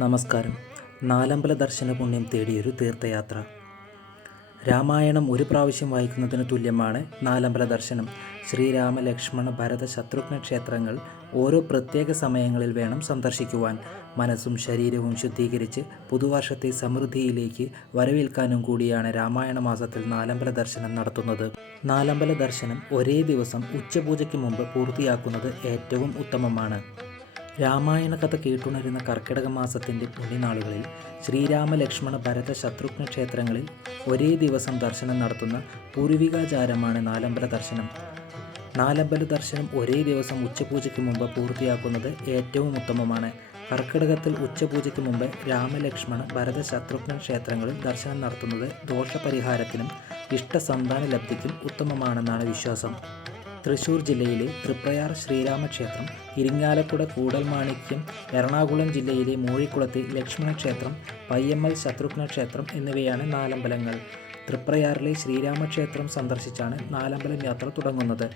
നമസ്കാരം. നാലമ്പല ദർശന പുണ്യം തേടിയൊരു തീർത്ഥയാത്ര. രാമായണം ഒരു പ്രാവശ്യം വായിക്കുന്നതിന് തുല്യമാണ് നാലമ്പല ദർശനം. ശ്രീരാമ ലക്ഷ്മണ ഭരത ശത്രുഘ്ന ക്ഷേത്രങ്ങൾ ഓരോ പ്രത്യേക സമയങ്ങളിൽ വേണം സന്ദർശിക്കുവാൻ. മനസ്സും ശരീരവും ശുദ്ധീകരിച്ച് പുതുവർഷത്തെ സമൃദ്ധിയിലേക്ക് വരവേൽക്കാനും കൂടിയാണ് രാമായണ മാസത്തിൽ നാലമ്പല ദർശനം നടത്തുന്നത്. നാലമ്പല ദർശനം ഒരേ ദിവസം ഉച്ചപൂജയ്ക്ക് മുമ്പ് പൂർത്തിയാക്കുന്നത് ഏറ്റവും ഉത്തമമാണ്. രാമായണ കഥ കേട്ടുണരുന്ന കർക്കിടക മാസത്തിൻ്റെ പുണ്യനാളുകളിൽ ശ്രീരാമ ലക്ഷ്മണ ഭരത ശത്രുഘ്ന ക്ഷേത്രങ്ങളിൽ ഒരേ ദിവസം ദർശനം നടത്തുന്ന പൂർവികാചാരമാണ് നാലമ്പല ദർശനം. നാലമ്പല ദർശനം ഒരേ ദിവസം ഉച്ചപൂജയ്ക്ക് മുമ്പ് പൂർത്തിയാക്കുന്നത് ഏറ്റവും ഉത്തമമാണ്. കർക്കിടകത്തിൽ ഉച്ചപൂജയ്ക്ക് മുമ്പ് രാമലക്ഷ്മണ ഭരത ശത്രുഘ്ന ക്ഷേത്രങ്ങളിൽ ദർശനം നടത്തുന്നത് ദോഷപരിഹാരത്തിനും ഇഷ്ടസന്താന ലബ്ധിക്കും ഉത്തമമാണെന്നാണ് വിശ്വാസം. തൃശ്ശൂർ ജില്ലയിലെ തൃപ്രയാർ ശ്രീരാമക്ഷേത്രം, ഇരിങ്ങാലക്കുട കൂടൽമാണിക്യം, എറണാകുളം ജില്ലയിലെ മൂഴിക്കുളത്തെ ലക്ഷ്മണക്ഷേത്രം, പയ്യമ്മൽ ശത്രുഘ്ന ക്ഷേത്രം എന്നിവയാണ് നാലമ്പലങ്ങൾ. തൃപ്രയാറിലെ ശ്രീരാമക്ഷേത്രം സന്ദർശിച്ചാണ് നാലമ്പലം യാത്ര തുടങ്ങുന്നത്.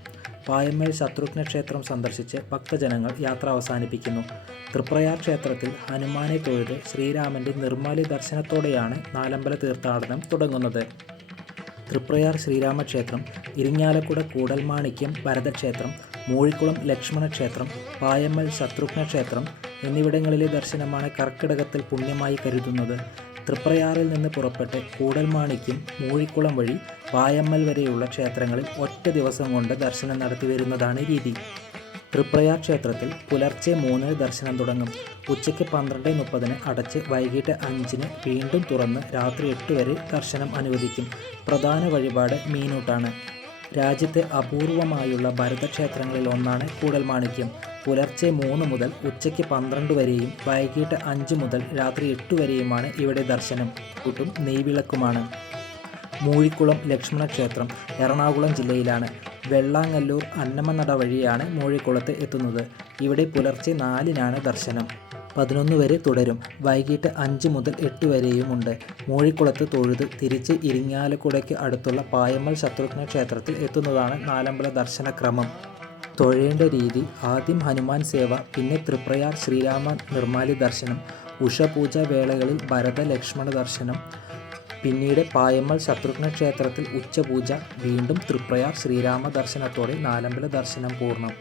പായമ്മൽ ശത്രുഘ്ന ക്ഷേത്രം സന്ദർശിച്ച് ഭക്തജനങ്ങൾ യാത്ര അവസാനിപ്പിക്കുന്നു. തൃപ്രയാർ ക്ഷേത്രത്തിൽ ഹനുമാനെ തൊഴുത് ശ്രീരാമൻ്റെ നിർമ്മാല്യ ദർശനത്തോടെയാണ് നാലമ്പല തീർത്ഥാടനം തുടങ്ങുന്നത്. തൃപ്രയാർ ശ്രീരാമക്ഷേത്രം, ഇരിങ്ങാലക്കുട കൂടൽമാണിക്യം ഭരതക്ഷേത്രം, മൂഴിക്കുളം ലക്ഷ്മണക്ഷേത്രം, പായമ്മൽ ശത്രുഘ്ന ക്ഷേത്രം എന്നിവിടങ്ങളിലെ ദർശനമാണ് കർക്കിടകത്തിൽ പുണ്യമായി കരുതുന്നത്. തൃപ്രയാറിൽ നിന്ന് പുറപ്പെട്ട് കൂടൽമാണിക്യം, മൂഴിക്കുളം വഴി പായമ്മൽ വരെയുള്ള ക്ഷേത്രങ്ങളിൽ ഒറ്റ ദിവസം കൊണ്ട് ദർശനം നടത്തി വരുന്നതാണ് രീതി. തൃപ്രയാർ ക്ഷേത്രത്തിൽ പുലർച്ചെ 3 ദർശനം തുടങ്ങും. ഉച്ചയ്ക്ക് 12:30 അടച്ച് വൈകിട്ട് 5 വീണ്ടും തുറന്ന് രാത്രി 8 വരെ ദർശനം അനുവദിക്കും. പ്രധാന വഴിപാട് മീനൂട്ടാണ്. രാജ്യത്തെ അപൂർവമായുള്ള ഭരതക്ഷേത്രങ്ങളിൽ ഒന്നാണ് കൂടൽമാണിക്യം. പുലർച്ചെ 3 മുതൽ ഉച്ചയ്ക്ക് 12 വരെയും വൈകിട്ട് 5 മുതൽ രാത്രി 8 വരെയുമാണ് ഇവിടെ ദർശനം. കൂട്ടും നെയ്വിളക്കുമാണ്. മൂഴിക്കുളം ലക്ഷ്മണക്ഷേത്രം എറണാകുളം ജില്ലയിലാണ്. വെള്ളാങ്ങല്ലൂർ അന്നമനട വഴിയാണ് മൂഴിക്കുളത്ത് എത്തുന്നത്. ഇവിടെ പുലർച്ചെ 4-നാണ് ദർശനം. 11 വരെ തുടരും. വൈകിട്ട് 5 മുതൽ 8 വരെയുമുണ്ട്. മൂഴിക്കുളത്ത് തൊഴുത് തിരിച്ച് ഇരിങ്ങാലക്കുടയ്ക്ക് അടുത്തുള്ള പായമ്മൽ ശത്രുഘ്ന ക്ഷേത്രത്തിൽ എത്തുന്നതാണ് നാലമ്പല ദർശനക്രമം. തൊഴേണ്ട രീതി: ആദ്യം ഹനുമാൻ സേവ, പിന്നെ തൃപ്രയാർ ശ്രീരാമ നിർമ്മാല്യ ദർശനം, ഉഷപൂജ വേളകളിൽ ഭരത ലക്ഷ്മണ ദർശനം, പിന്നീട് പായമ്മൽ ശത്രുഘ്ന ക്ഷേത്രത്തിൽ ഉച്ചപൂജ, വീണ്ടും തൃപ്രയാർ ശ്രീരാമ ദർശനത്തോടെ നാലമ്പല ദർശനം പൂർണ്ണം.